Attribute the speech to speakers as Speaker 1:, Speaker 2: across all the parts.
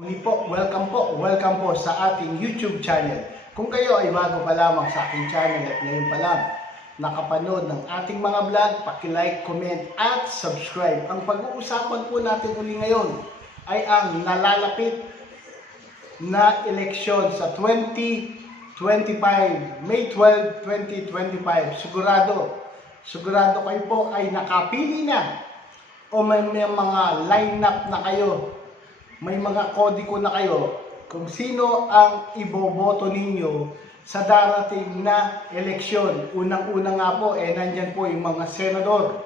Speaker 1: Muli po, welcome po, welcome po sa ating YouTube channel. Kung kayo ay bago pa lamang sa aking channel at ngayon pa lang nakapanood ng ating mga vlog, paki-like, comment at subscribe. Ang pag-uusapan po natin uli ngayon ay ang nalalapit na eleksyon sa 2025, May 12, 2025. Sigurado, sigurado kayo po ay nakapili na o may, may mga lineup na kayo, may mga kodiko na kayo kung sino ang iboboto ninyo sa darating na eleksyon. Unang-una nga po, eh, nandyan po yung mga senador.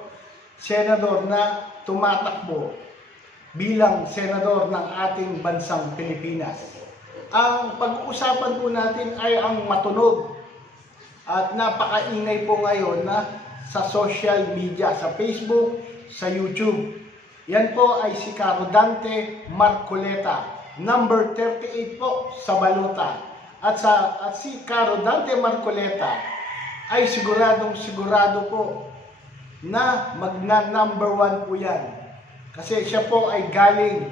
Speaker 1: Senador na tumatakbo bilang senador ng ating bansang Pilipinas. Ang pag-uusapan po natin ay ang matunog at napakaingay po ngayon na sa social media, sa Facebook, sa YouTube. Yan po ay si Caro Dante Marcoleta, number 38 po sa Baluta. At, sa, at si Caro Dante Marcoleta ay siguradong sigurado po na magna number one po yan. Kasi siya po ay galing,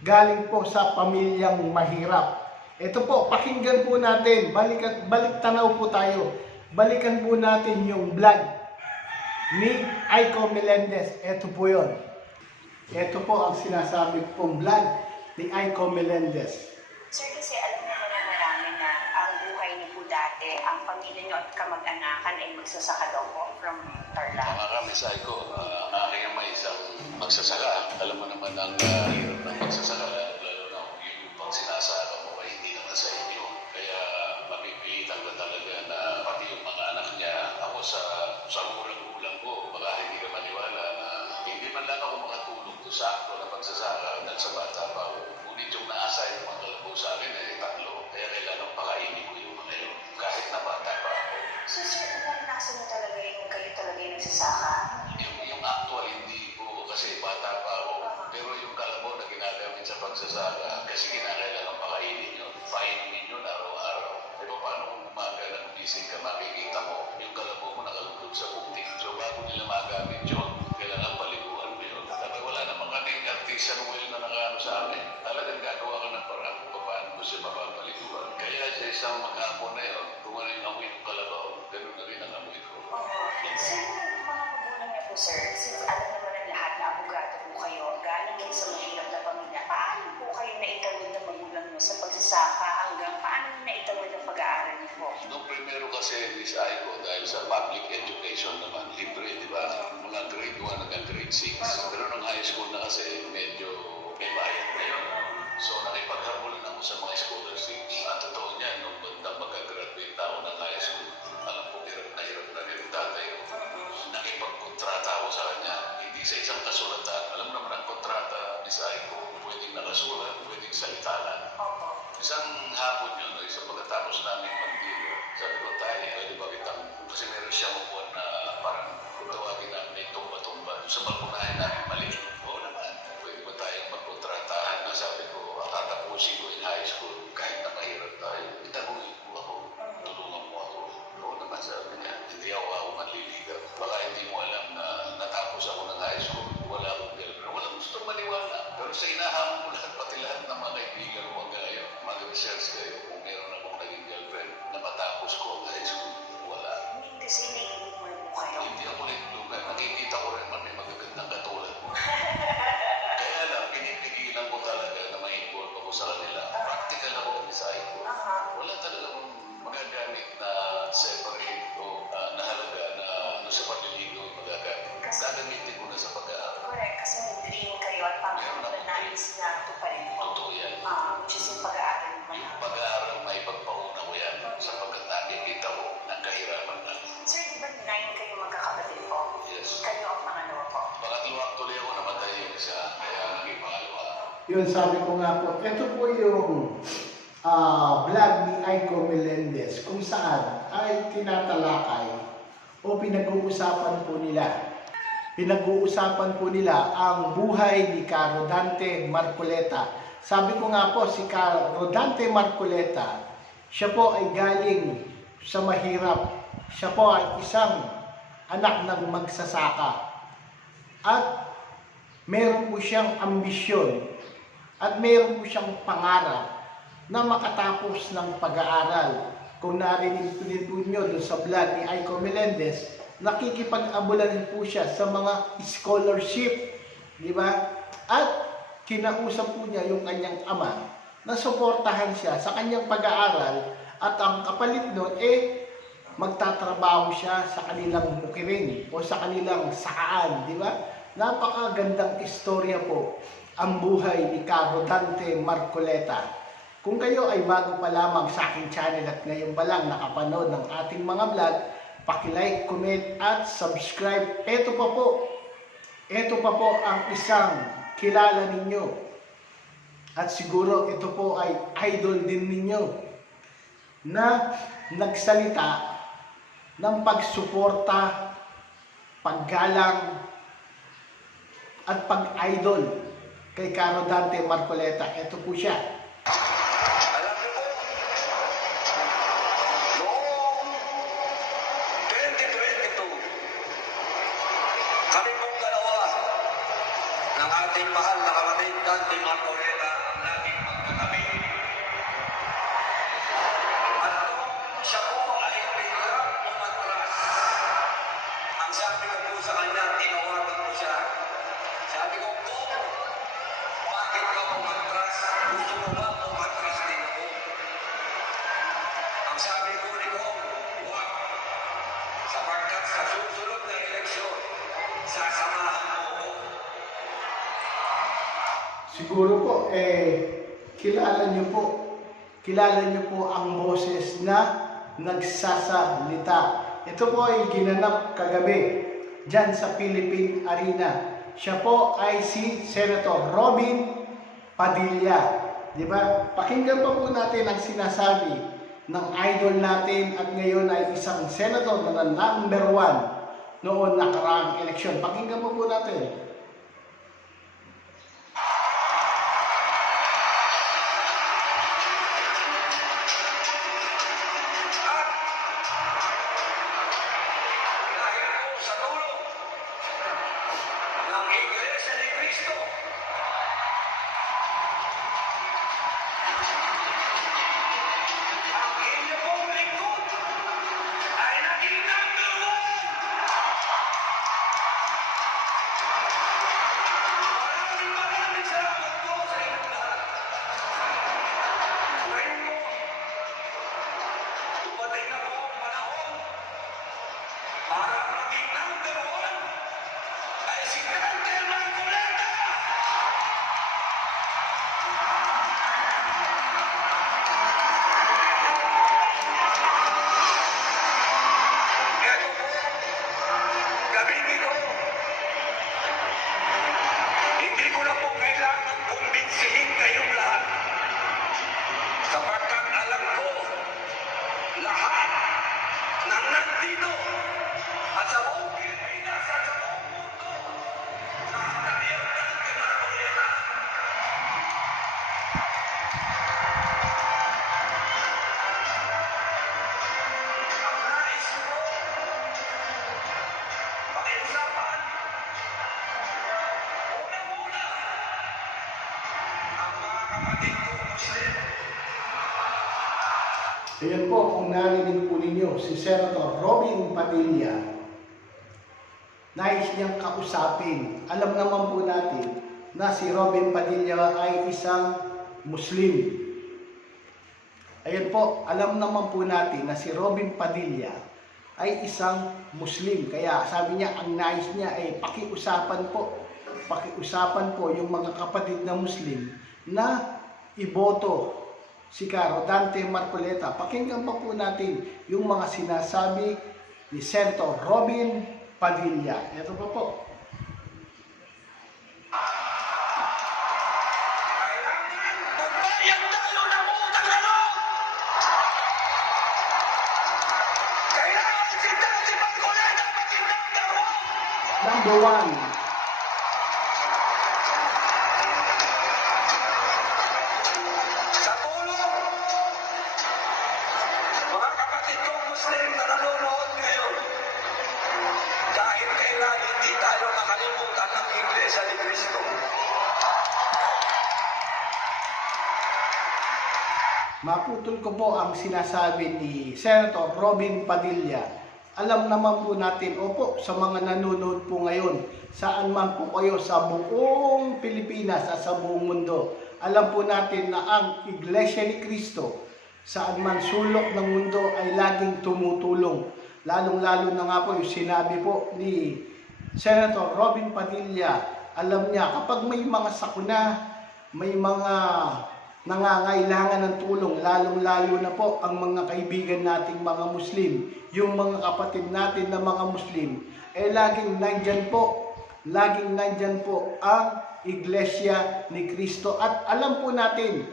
Speaker 1: galing po sa pamilyang mahirap. Ito po, pakinggan po natin, balik, balik tanaw po tayo. Balikan po natin yung vlog ni Aiko Melendez. Ito po yon. Ito po ang sinasabi pong vlog ni Aiko Melendez.
Speaker 2: Sir, kasi alam naman na marami na ang buhay niyo po dati, ang pamilya niyo at kamag-anakan ay magsasaka daw po from Tarlac.
Speaker 3: Mga kami sa ko, uh, ang aking ama isang magsasaka. Alam mo naman ang uh, hirap ng magsasaka,
Speaker 2: Sir, yung mga magulang niyo po, sir, since alam naman ng lahat na abogado po kayo, galing kayo sa mahirap na pamilya, paano po kayo naitawid ng magulang niyo sa pagsasaka hanggang paano naitawid ang pag-aaral niyo po?
Speaker 3: Nung primero kasi Miss Aiko, dahil sa public high school, Yun, sabi ko
Speaker 1: nga po, ito po yung ah, vlog ni Aiko Melendez kung saan ay tinatalakay o pinag-uusapan po nila. Pinag-uusapan po nila ang buhay ni Caro Dante Marcoleta. Sabi ko nga po, si Caro Dante Marcoleta, siya po ay galing sa mahirap. Siya po ay isang anak ng magsasaka. At meron po siyang ambisyon at mayroon po siyang pangarap na makatapos ng pag-aaral. Kung narinig po din nyo doon sa vlog ni Aiko Melendez, nakikipag-abulan po siya sa mga scholarship, di ba? At kinausap po niya yung kanyang ama na suportahan siya sa kanyang pag-aaral at ang kapalit nun eh magtatrabaho siya sa kanilang bukirin o sa kanilang sakaan, di ba? Napakagandang istorya po ang buhay ni Caro Dante Marcoleta. Kung kayo ay bago pa lamang sa aking channel at ngayon pa lang nakapanood ng ating mga vlog, paki-like, comment at subscribe. Ito pa po, ito pa po ang isang kilala ninyo. At siguro ito po ay idol din ninyo na nagsalita ng pagsuporta, paggalang, at pag-idol kay Caro Dante Marcoleta. Ito po siya.
Speaker 4: Alam niyo po, noong 2022, kami pong dalawa ng ating mahal na kapatid Dante Marcoleta
Speaker 1: kilala niyo po ang boses na nagsasalita. Ito po ay ginanap kagabi dyan sa Philippine Arena. Siya po ay si Senator Robin Padilla. Di ba? Pakinggan pa po natin ang sinasabi ng idol natin at ngayon ay isang senator na number one noon nakaraang eleksyon. Pakinggan po po natin.
Speaker 4: Thank you.
Speaker 1: Ayan po, kung narinig po ninyo, si Senator Robin Padilla, nais niyang kausapin. Alam naman po natin na si Robin Padilla ay isang Muslim. Ayan po, alam naman po natin na si Robin Padilla ay isang Muslim. Kaya sabi niya, ang nais niya ay pakiusapan po. Pakiusapan po yung mga kapatid na Muslim na iboto si Caro Dante Marcoleta. Pakinggan pa po natin yung mga sinasabi ni Senator Robin Padilla. Ito pa po.
Speaker 4: Kailangan magbayad Iglesia ni Cristo.
Speaker 1: maputol ko po ang sinasabi ni Senator Robin Padilla. Alam naman po natin, opo, sa mga nanonood po ngayon, saan man po kayo sa buong Pilipinas at sa buong mundo, alam po natin na ang Iglesia ni Cristo, saan man sulok ng mundo ay laging tumutulong. Lalong-lalo na nga po yung sinabi po ni Senator Robin Padilla, alam niya kapag may mga sakuna, may mga nangangailangan ng tulong, lalong-lalo na po ang mga kaibigan nating mga Muslim, yung mga kapatid natin na mga Muslim, eh laging nandyan po, laging nandyan po ang Iglesia ni Cristo. At alam po natin,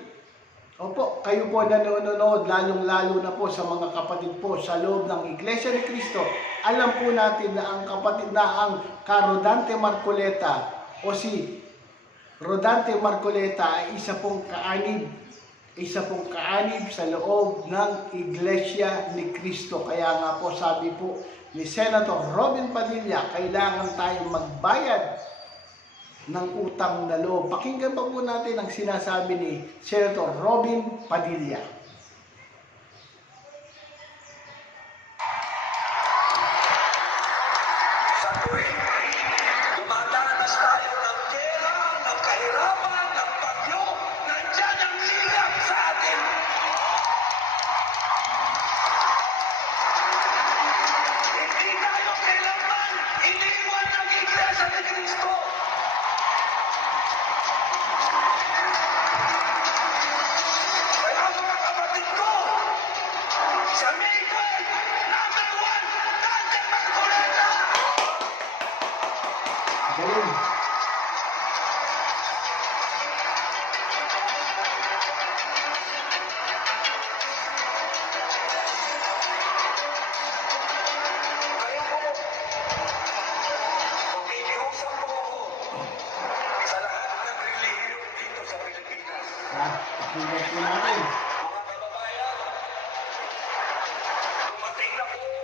Speaker 1: opo, kayo po nanonood, lalong-lalo na po sa mga kapatid po sa loob ng Iglesia ni Cristo, alam po natin na ang kapatid na ang Carodante Marcoleta o si Rodante Marcoleta ay isa pong kaanib, isa pong kaanib sa loob ng Iglesia ni Cristo. Kaya nga po sabi po ni Senator Robin Padilla, kailangan tayong magbayad ng utang na loob. Pakinggan pa po natin ang sinasabi ni Senator Robin Padilla.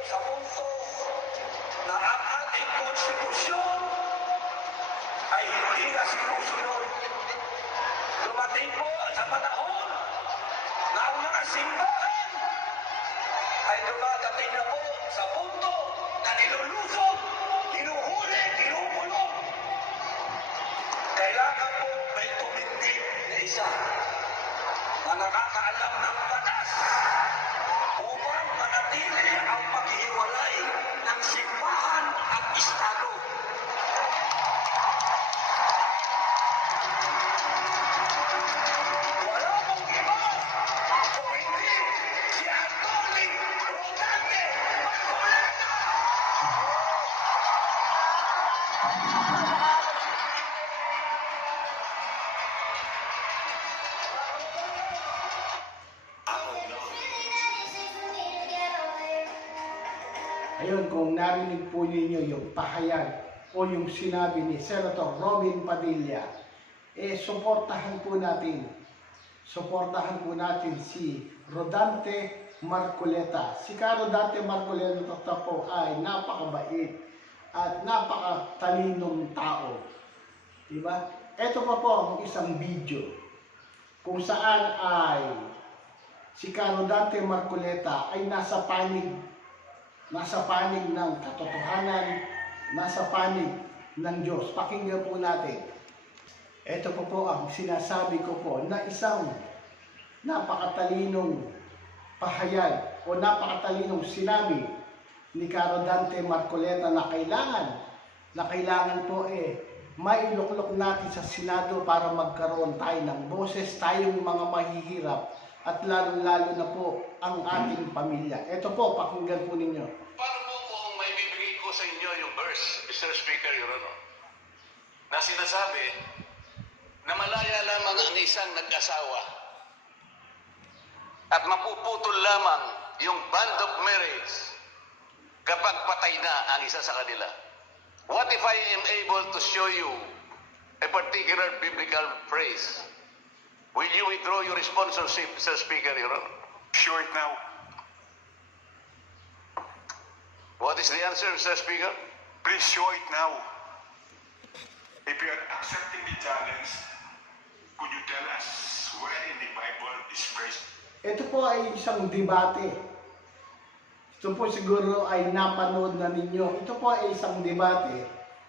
Speaker 4: Sa punto na ang ating konstitusyon ay hindi na sinusunod. Dumating po sa panahon na ang mga simbahan ay dumadating na po sa punto na nilulusog,
Speaker 1: Ayun, kung narinig po ninyo yung pahayag o yung sinabi ni Senator Robin Padilla, eh, suportahan po natin. Suportahan po natin si Rodante Marcoleta. Si Ka Rodante Marcoleta po ay napakabait at napakatalinong tao. Diba? Ito pa po ang isang video kung saan ay si Caro Dante Marcoleta ay nasa panig nasa panig ng katotohanan, nasa panig ng Diyos. Pakinggan po natin. Ito po po ang sinasabi ko po na isang napakatalinong pahayag o napakatalinong sinabi ni Caro Dante Marcoleta na kailangan na kailangan po eh mailuklok natin sa Senado para magkaroon tayo ng boses, tayong mga mahihirap at lalo-lalo na po ang ating pamilya. Ito po, pakinggan po ninyo.
Speaker 3: Paano po kung may bibigay ko sa inyo yung verse, Mr. Speaker, Your Honor, na sinasabi na malaya lamang ang isang nag-asawa at mapuputol lamang yung band of marriage kapag patay na ang isa sa kanila. What if I am able to show you a particular biblical phrase? Will you withdraw your sponsorship, Mr. Speaker, Your Honor?
Speaker 5: Show it now.
Speaker 3: What is the answer, Mr. Speaker?
Speaker 5: Please show it now. If you are accepting the challenge, could you tell us where in the Bible this phrase
Speaker 1: Ito po ay isang debate. Ito po siguro ay napanood na ninyo. Ito po ay isang debate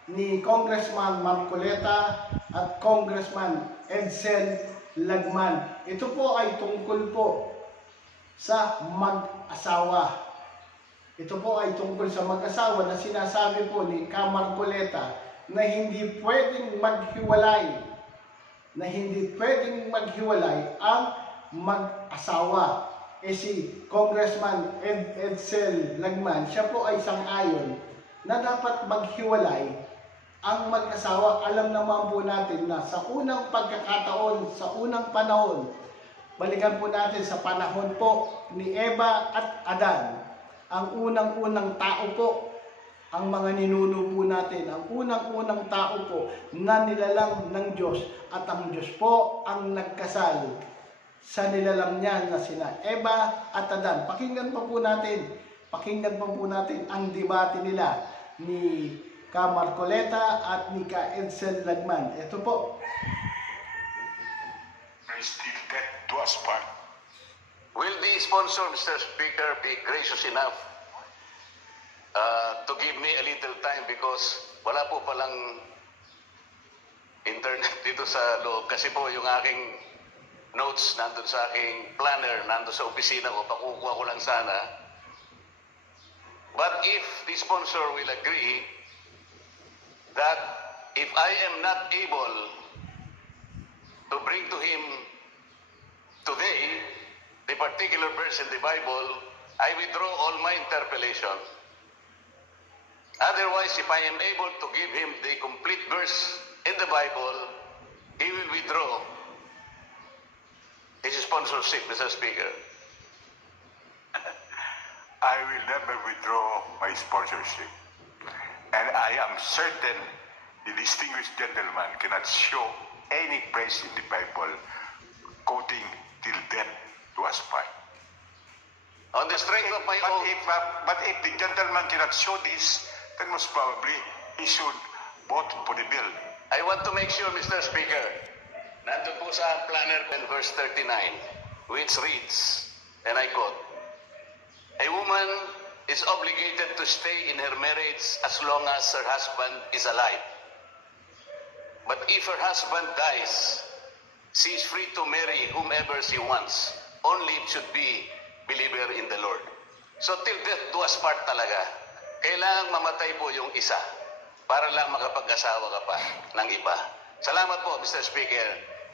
Speaker 1: ni Congressman Marcoleta at Congressman Edsel Lagman. Ito po ay tungkol po sa mag-asawa. Ito po ay tungkol sa mag-asawa na sinasabi po ni Ka Marcoleta na hindi pwedeng maghiwalay na hindi pwedeng maghiwalay ang mag-asawa. Eh si Congressman Ed Edsel Lagman, siya po ay sang-ayon na dapat maghiwalay ang mag-asawa. Alam naman po natin na sa unang pagkakataon, sa unang panahon, balikan po natin sa panahon po ni Eva at Adan, ang unang-unang tao po ang mga ninuno po natin, ang unang-unang tao po na nilalang ng Diyos at ang Diyos po ang nagkasal sa nilalang niya na sina Eva at Adan. Pakinggan pa po natin, pakinggan pa po natin ang debate nila ni Ka Marcoleta at ni Ka Edsel Lagman. Ito po.
Speaker 5: I dead to us.
Speaker 3: Will the sponsor, Mr. Speaker, be gracious enough uh, to give me a little time because wala po palang internet dito sa loob kasi po yung aking notes nandun sa aking planner, nandun sa opisina ko, pakukuha ko lang sana. But if the sponsor will agree that if I am not able to bring to him today the particular verse in the Bible, I withdraw all my interpolation. Otherwise, if I am able to give him the complete verse in the Bible, he will withdraw his sponsorship, Mr. Speaker.
Speaker 5: I will never withdraw my sponsorship. And I am certain the distinguished gentleman cannot show any place in the Bible quoting till death do us part.
Speaker 3: On the strength of my
Speaker 5: But
Speaker 3: oath,
Speaker 5: if, uh, but if the gentleman cannot show this, then most probably he should vote for the bill.
Speaker 3: I want to make sure, Mr. Speaker, nandun po sa planner in verse 39, which reads, and I quote, A woman is obligated to stay in her marriage as long as her husband is alive. But if her husband dies, she is free to marry whomever she wants. Only it should be believer in the Lord. So till death do us part talaga. Kailangang mamatay po yung isa para lang makapag-asawa ka pa ng iba. Salamat po, Mr. Speaker.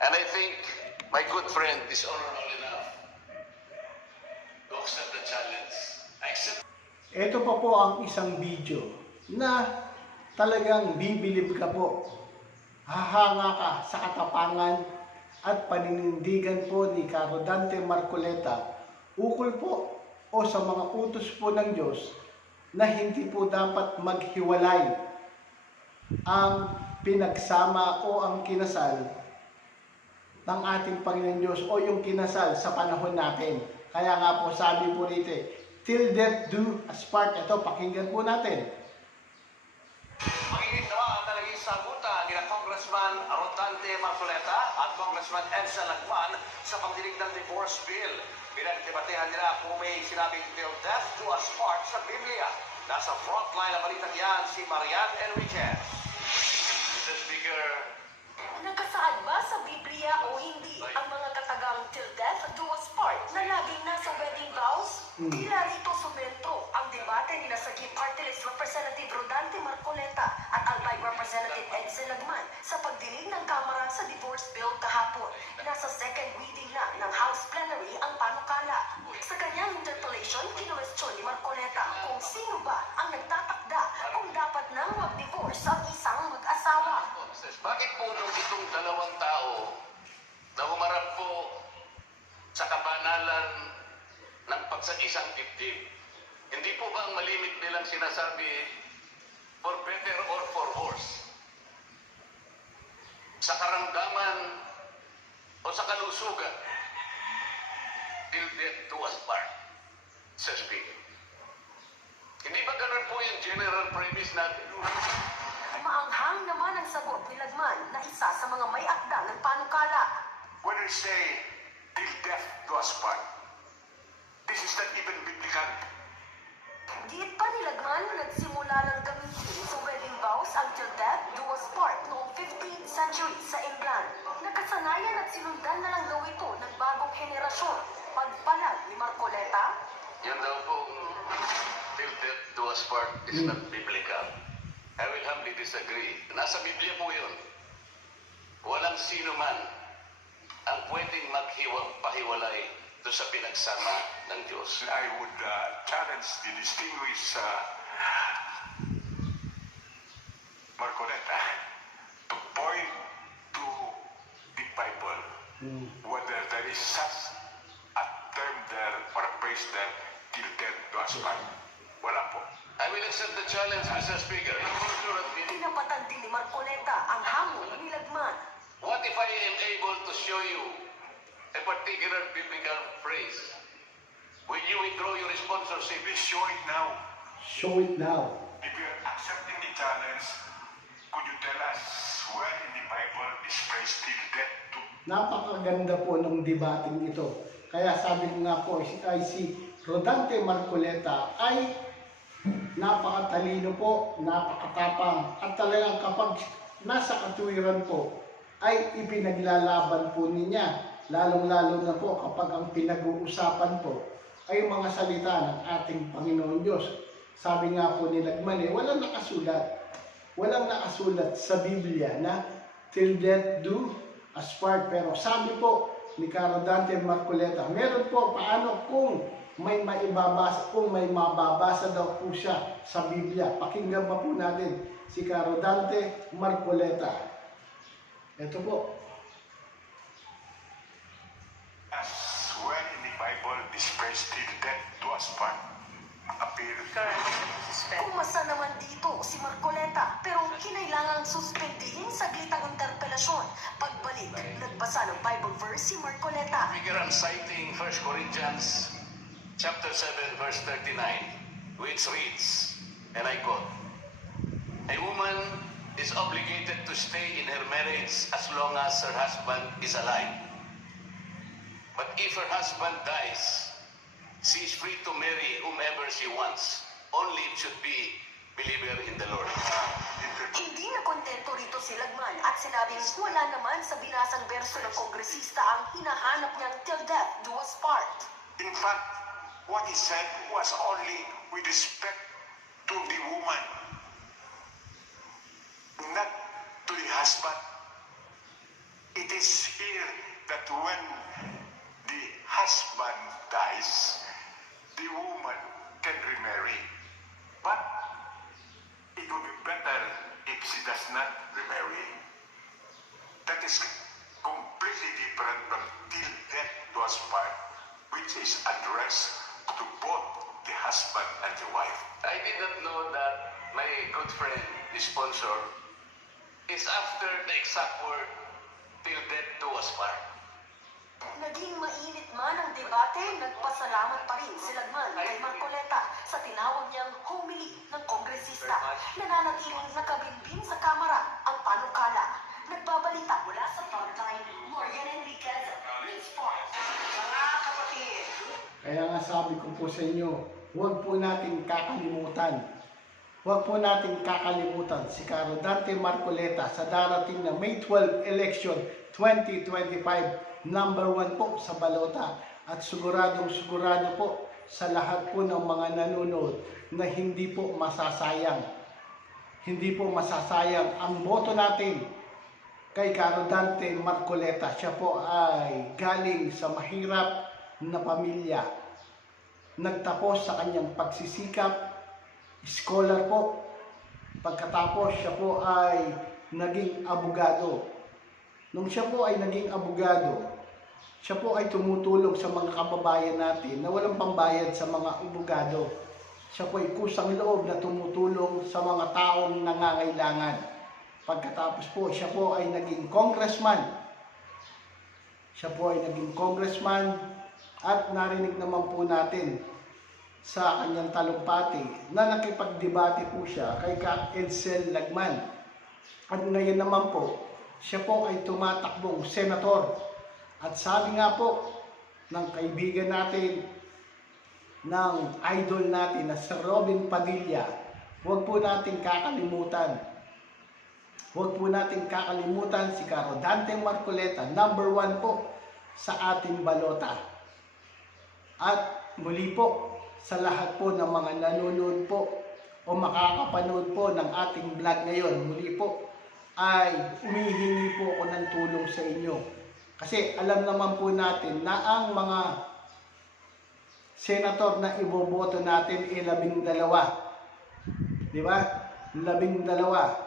Speaker 3: And I think my good friend is honorable enough to accept the challenge. I accept
Speaker 1: Ito pa po ang isang video na talagang bibilib ka po. Hahanga ka sa katapangan at paninindigan po ni Carodante Marcoleta ukol po o sa mga utos po ng Diyos na hindi po dapat maghiwalay ang pinagsama o ang kinasal ng ating Panginoon Diyos o yung kinasal sa panahon natin. Kaya nga po sabi po rito, eh, till death do us part. Ito, pakinggan po natin.
Speaker 4: Mainit naman ang naging sagutan ni Congressman Rodante Marcoleta at Congressman Edsa Lagman sa pagdinig ng divorce bill. Pinagdebatehan nila kung may sinabing till death do us part sa Biblia. Nasa frontline ng balitang yan si Marian Enriquez.
Speaker 3: Mr. Speaker,
Speaker 6: Nakasaad ba sa Biblia o hindi ang mga katagang till death do us part na laging nasa wedding vows?
Speaker 1: Hmm.
Speaker 6: Tila rito sumentro ang debate ni Nasagip Party List Representative Rodante Marcoleta at Albay Representative Edsel Lagman sa pagdinig ng Kamara sa divorce bill kahapon. Nasa second reading na ng House Plenary ang panukala. Sa kanyang interpellation, kinuwestiyon ni Marcoleta kung sino ba ang nagtatakda kung dapat nang mag-divorce ang isang mag-asawa.
Speaker 3: bakit po nung itong dalawang tao na humarap po sa kabanalan ng pagsaisang dibdib, hindi po ba ang malimit nilang sinasabi
Speaker 6: henerasyon. Pagpalag ni Marcoleta,
Speaker 3: Yan daw pong till death do us part is not biblical. I will humbly disagree. Nasa Biblia po yun. Walang sino man ang pwedeng maghiwa, pahiwalay do sa pinagsama ng Diyos.
Speaker 5: I would uh, challenge the distinguished uh, Marcoleta to point to the Bible whether there is such a term there or a phrase there till death do us part. Wala po.
Speaker 3: I will accept the challenge, Mr. Speaker.
Speaker 6: tinapatan din ni Marcoleta ang hamon ni Lagman.
Speaker 3: What if I am able to show you a particular biblical phrase? Will you withdraw your sponsorship?
Speaker 5: Please show it now.
Speaker 1: Show it now.
Speaker 5: If you're accepting the challenge, could you tell us where in the Bible is phrase till death do
Speaker 1: Napakaganda po ng debating ito. Kaya sabi ko nga po, ay si Rodante Marcoleta ay napakatalino po, napakatapang, at talagang kapag nasa katuwiran po, ay ipinaglalaban po niya. Lalong-lalo na po kapag ang pinag-uusapan po ay mga salita ng ating Panginoon Diyos. Sabi nga po ni Lagman walang nakasulat. Walang nakasulat sa Biblia na till death do us part. Pero sabi po ni Dante Marcoleta, meron po paano kung may maibabasa, kung may mababasa daw po siya sa Biblia. Pakinggan pa po natin si Dante Marcoleta. Ito po.
Speaker 5: us where in the Bible this phrase till death do us part appear?
Speaker 6: Kung masa naman dito si Marcoleta, pero kinailangang suspendihin saglit ang interpelasyon. Pagbalik, nagbasa ng Bible verse si Marcoleta.
Speaker 3: Speaker, I'm citing 1 Corinthians chapter 7, verse 39, which reads, and I quote, A woman is obligated to stay in her marriage as long as her husband is alive. But if her husband dies, she is free to marry whomever she wants. Only it should be believer in the Lord.
Speaker 6: Hindi na kontento rito si Lagman at sinabing wala naman sa binasang verso ng kongresista ang hinahanap niyang till death do us part.
Speaker 5: In fact, what he said was only with respect to the woman, not to the husband. It is here that when the husband dies, the woman can remarry. But it would be better if she does not remarry. That is completely different from till death do us part, which is addressed to both the husband and the wife.
Speaker 3: I did not know that my good friend, the sponsor, is after the exact word, till death do us part.
Speaker 6: Naging mainit man ang debate, nagpasalamat pa rin si Lagman kay Marcoleta sa tinawag niyang homily ng kongresista. Nananatiling nakabimbing sa kamara ang panukala. Nagbabalita mula sa frontline, Morgan Enriquez, News Point. Mga kapatid,
Speaker 1: Kaya nga sabi ko po sa inyo, huwag po natin kakalimutan. Huwag po natin kakalimutan si Caro Dante Marcoleta sa darating na May 12 election 2025. Number one po sa balota. At siguradong sigurado po sa lahat po ng mga nanonood na hindi po masasayang. Hindi po masasayang ang boto natin kay Caro Dante Marcoleta. Siya po ay galing sa mahirap na pamilya. Nagtapos sa kanyang pagsisikap, scholar po. Pagkatapos siya po ay naging abogado. Nung siya po ay naging abogado, siya po ay tumutulong sa mga kababayan natin na walang pambayad sa mga abogado. Siya po ay kusang loob na tumutulong sa mga taong nangangailangan. Pagkatapos po, siya po ay naging congressman. Siya po ay naging congressman at narinig naman po natin sa kanyang talumpati na nakipagdebate po siya kay Ka Edsel Lagman. At ngayon naman po, siya po ay tumatakbong senator. At sabi nga po ng kaibigan natin ng idol natin na si Robin Padilla, huwag po natin kakalimutan. Huwag po natin kakalimutan si Caro Dante Marcoleta, number one po sa ating balota. At muli po, sa lahat po ng mga nanonood po o makakapanood po ng ating vlog ngayon, muli po ay umihingi po ako ng tulong sa inyo. Kasi alam naman po natin na ang mga senator na iboboto natin ay labing dalawa. Di ba? Labing dalawa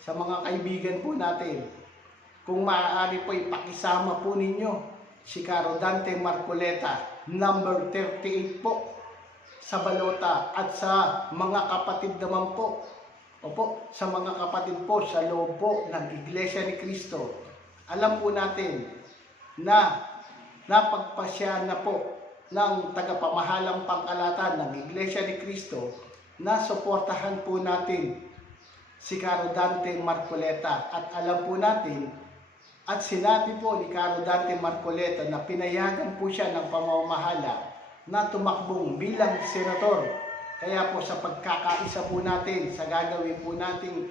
Speaker 1: sa mga kaibigan po natin. Kung maaari po ipakisama po ninyo si Caro Dante Marcoleta, number 38 po sa balota at sa mga kapatid naman po. Opo, sa mga kapatid po sa loob po ng Iglesia ni Cristo. Alam po natin na napagpasya na po ng tagapamahalang pangkalatan ng Iglesia ni Cristo na suportahan po natin si Caro Dante Marcoleta at alam po natin at sinabi po ni Caro Dante Marcoleta na pinayagan po siya ng pamamahala na tumakbong bilang senator. Kaya po sa pagkakaisa po natin sa gagawin po nating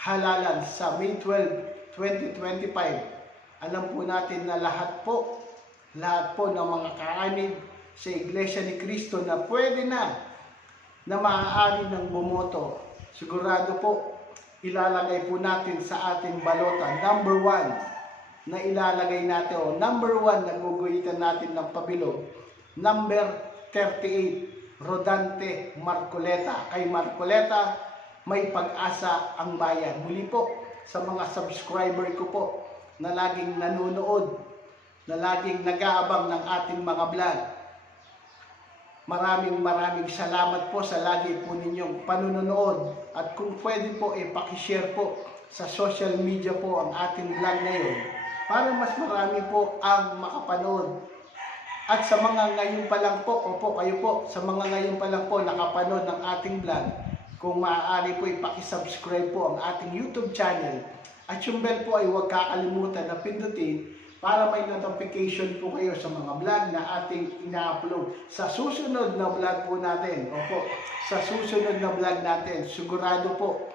Speaker 1: halalan sa May 12, 2025, alam po natin na lahat po, lahat po ng mga kaanib sa Iglesia ni Cristo na pwede na na maaari ng bumoto. Sigurado po, ilalagay po natin sa ating balota, number one, na ilalagay natin, o number one na guguhitan natin ng pabilog, number 38, Rodante Marcoleta. Kay Marcoleta, may pag-asa ang bayan. Muli po, sa mga subscriber ko po, na laging nanonood, na laging nag-aabang ng ating mga vlog, Maraming maraming salamat po sa lagi po ninyong panunood at kung pwede po eh pakishare po sa social media po ang ating vlog ngayon para mas marami po ang makapanood. At sa mga ngayon pa lang po, opo kayo po, sa mga ngayon pa lang po nakapanood ng ating vlog, kung maaari po ipakisubscribe po ang ating YouTube channel at yung bell po ay huwag kakalimutan na pindutin para may notification po kayo sa mga vlog na ating ina-upload. Sa susunod na vlog po natin, opo, sa susunod na vlog natin, sigurado po,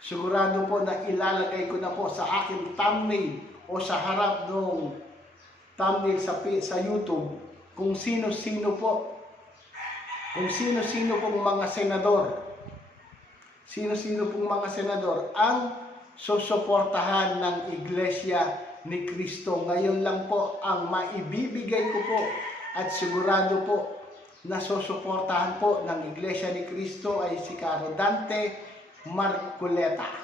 Speaker 1: sigurado po na ilalagay ko na po sa aking thumbnail o sa harap ng thumbnail sa, sa YouTube kung sino-sino po, kung sino-sino pong mga senador, sino-sino pong mga senador ang susuportahan ng Iglesia ni Kristo. Ngayon lang po ang maibibigay ko po at sigurado po na susuportahan po ng Iglesia ni Kristo ay si Caro Dante Marcoleta.